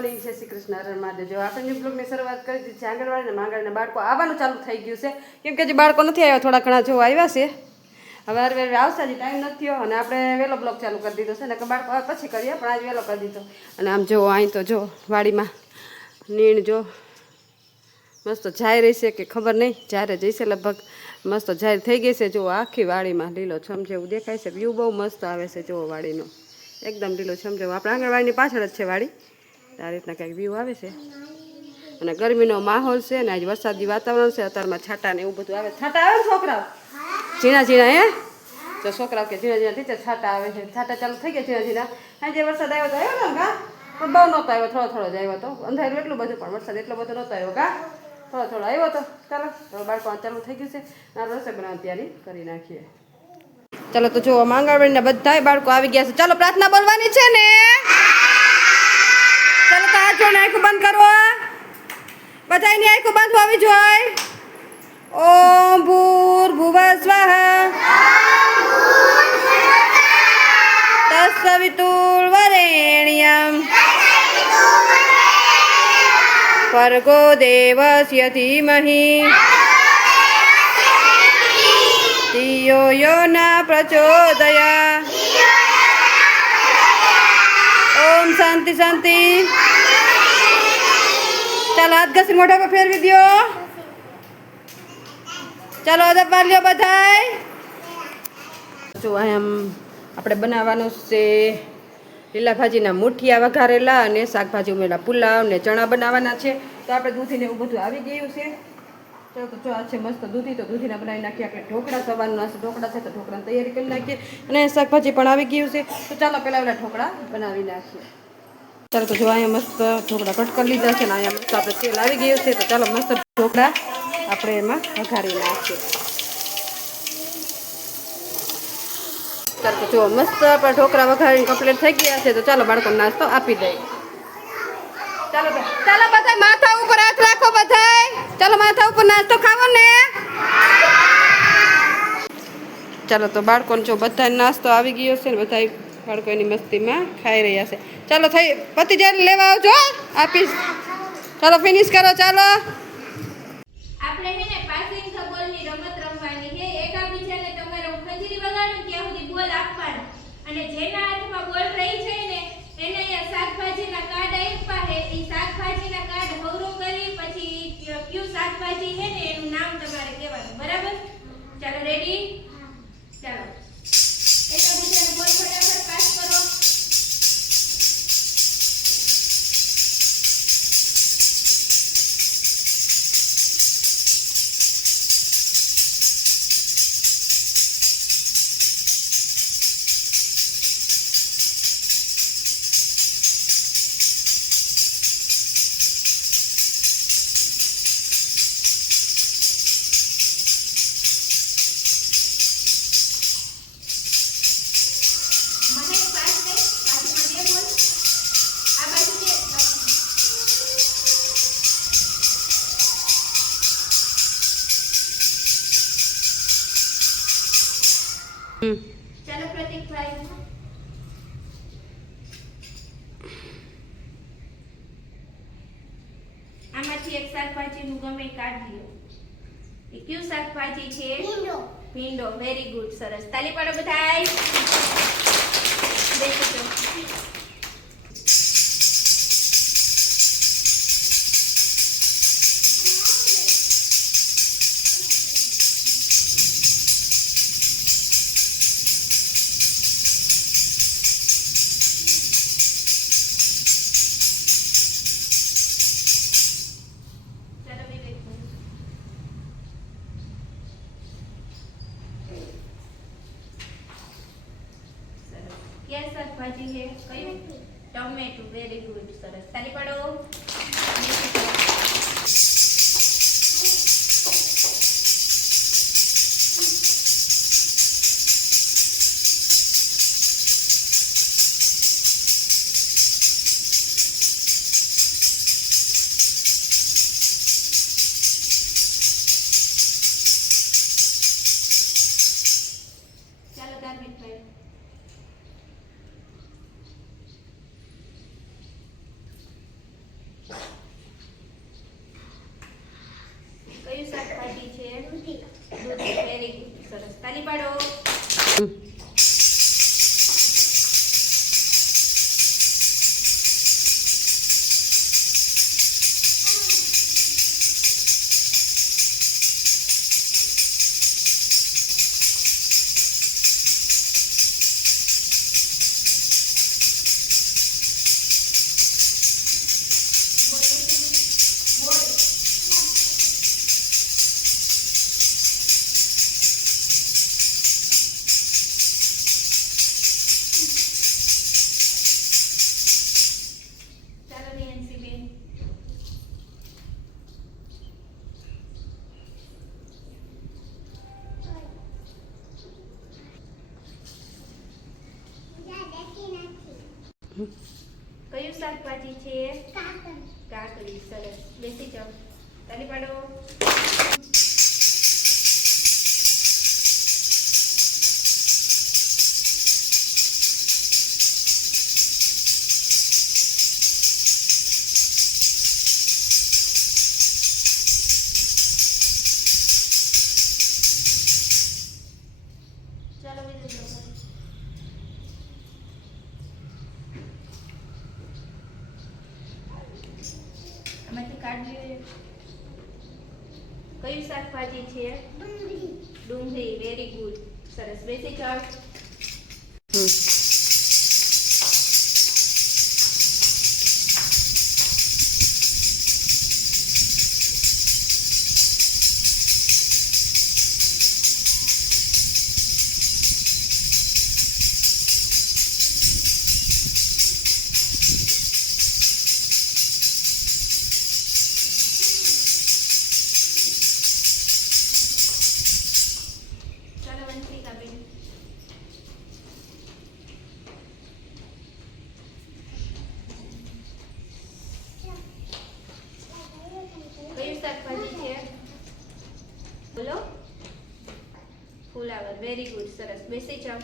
Morning છે શ્રી કૃષ્ણ હરણ મહાદેવ જો આપણે ન્યૂ બ્લોગની શરૂઆત કરી દીધી છે. આંગણવાડી ને બાળકો આવવાનું ચાલુ થઈ ગયું છે. કેમ કે જે બાળકો નથી આવ્યા, થોડા ઘણા જો આવ્યા છે. હવે હરવે હરવે આવશે, હજી ટાઈમ નથી થયો અને આપણે વહેલો બ્લોગ ચાલુ કરી દીધો છે. ને કે બાળકો પછી કરીએ, પણ આજ વહેલો કરી દીધો. અને આમ જો અહીં તો જો, વાડીમાં નીણ જો મસ્ત જાય રહી કે ખબર નહીં. જ્યારે જઈશે લગભગ. મસ્ત જાહેર થઈ ગઈ છે. જો, આખી વાડીમાં લીલો છમ જેવું દેખાય છે. વ્યૂ બહુ મસ્ત આવે છે, જો વાડીનો. એકદમ લીલો છમ જેવું. આપણે આંગણવાડીની પાછળ જ છે વાડી. આ રીતના કંઈક વ્યૂ આવે છે. અને ગરમીનો માહોલ છે ને, આજ વરસાદી વાતાવરણ છે, અત્યારમાં છાટા ને એવું બધું આવે. છાટા આવે છોકરાઓ? ઝીણા ઝીણા, હે? તો છોકરાઓ કે ઝીણા ઝીણા, ટીચર છાટા આવે છે. છાટા ચાલુ થઈ ગયા ઝીણા ઝીણા. હા જે વરસાદ આવ્યો તો આવ્યો ને કા? બહુ નહોતો આવ્યો, થોડો થોડો જ આવ્યો તો. અંધારું એટલું બધું, પણ વરસાદ એટલો બધો નહોતો આવ્યો, કા? થોડો થોડો આવ્યો તો. ચાલો, તો બાળકો ચાલુ થઈ ગયું છે. ના રસોઈ બનાવવાની તૈયારી કરી નાખીએ. ચાલો, તો જો માંગણવાડીના બધાય બાળકો આવી ગયા છે. ચાલો, પ્રાર્થના બોલવાની છે ને? ચાલો ને આંખો બંધ કરો બધાની આંખો બંધ હોવી જોઈએ ઓમ ભૂર ભુવ સ્વાહ. તસ્સવિતુર વરેણ્યમ. ભર્ગો દેવસ્ય ધીમહિ. ધિયો યો ન પ્રચોદયા. ઓમ શાંતિ શાંતિ. ચાલો હાથ ઘસી મોઢા પર ફેરવી દ્યો. ચાલો અદબ લ્યો બધાય. જો એમ આપણે બનાવવાનું છે લીલા ભાજીના મુઠિયા વઘારેલા અને શાકભાજી ઉમેરેલા પુલાવ ને ચણા બનાવવાના છે. તો આપણે દૂધીને એવું બધું આવી ગયું છે. ચાલો તો જો આ છે મસ્ત દૂધી, તો દૂધીના બનાવી નાખીએ આપણે. ઢોકળા સવારનું હશે, ઢોકળા છે તો ઢોકળાની તૈયારી કરી નાખીએ. અને શાકભાજી પણ આવી ગયું છે. તો ચાલો પહેલાં પહેલાં ઢોકળા બનાવી નાખીએ. ચાલો તો જો અહીંયા મસ્ત ઢોકળા કટ કરી લીધા છે ને અહીંયા મસ્ત આપણે તેલ આવી ગયું છે તો ચાલો મસ્ત ઢોકળા આપણે એમાં વઘારી નાખીએ. ચાલો તો જો મસ્ત આપણા ઢોકળા વઘારીને કમ્પ્લીટ થઈ ગયા છે તો ચાલો બાળકોને નાસ્તો આપી દઈએ. ચાલો ચાલો બધા માથા ઉપર હાથ રાખો બધા ચાલો માથા ઉપર નાસ્તો ખાવો ને. ચાલો તો બાળકોને જો બધા નાસ્તો આવી ગયો છે ને બધા બાળકો એની મસ્તીમાં ખાઈ રહ્યા છે. ચાલો થઈ, પતિ જાય લેવા આવજો આપીશ. ચાલો ફિનિશ કરો, ચાલો. અને જેના આમાંથી એક શાકભાજીનું ગમે કાઢી લો એ કયું શાકભાજી છે? ભીંડો. ભીંડો. વેરી ગુડ સરસ. તાલી પાડો બધાય. બેસી શાકભાજી છે કયું ટમેટું વેરી ગુડ સરસ. તાલી પાડો. શાકભાજી છે દૂધી વેરી સરસ. તાલી પાડો. કયું શાકભાજી છે? કાકડી. સરસ. બેસી જાઓ. તાલી પાડો. આમાંથી કાઢી કયું શાકભાજી છે? ડુંગળી. વેરી ગુડ સરસ. બેસી જાઓ. સરસ બેસી જાઓ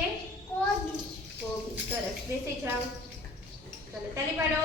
છે કોબી. સરસ. બેસી જાઓ. ચાલો તારી પાડો.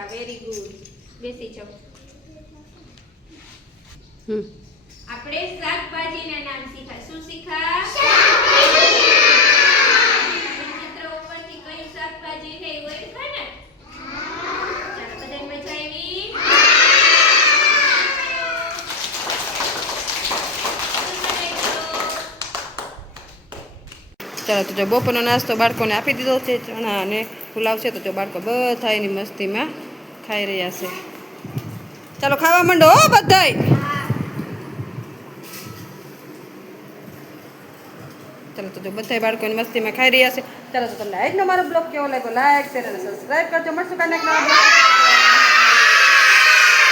બટેકા વેરી ગુડ બેસી જાઓ. આપણે શાકભાજીના નામ શીખા શું શીખા ચિત્ર ઉપરથી કયું શાકભાજી છે એ ઓળખા ને? ચાલો બધાને મજા આવી. ચાલો તો જો બપોરનો નાસ્તો બાળકોને આપી દીધો છે ચણા અને પુલાવ છે તો જો બાળકો બધા એની મસ્તીમાં ખાઈ રહ્યા છે. ચાલો ખાવા માંડો હો બધાય. ચાલો તો જો બધા બાળકોની મસ્તીમાં ખાઈ રહ્યા છે. ચાલો તો તમને આજનો મારો બ્લોગ કેવો લાગ્યો? લાઈક શેર અને સબસ્ક્રાઈબ કરજો. મળશું કાંઈ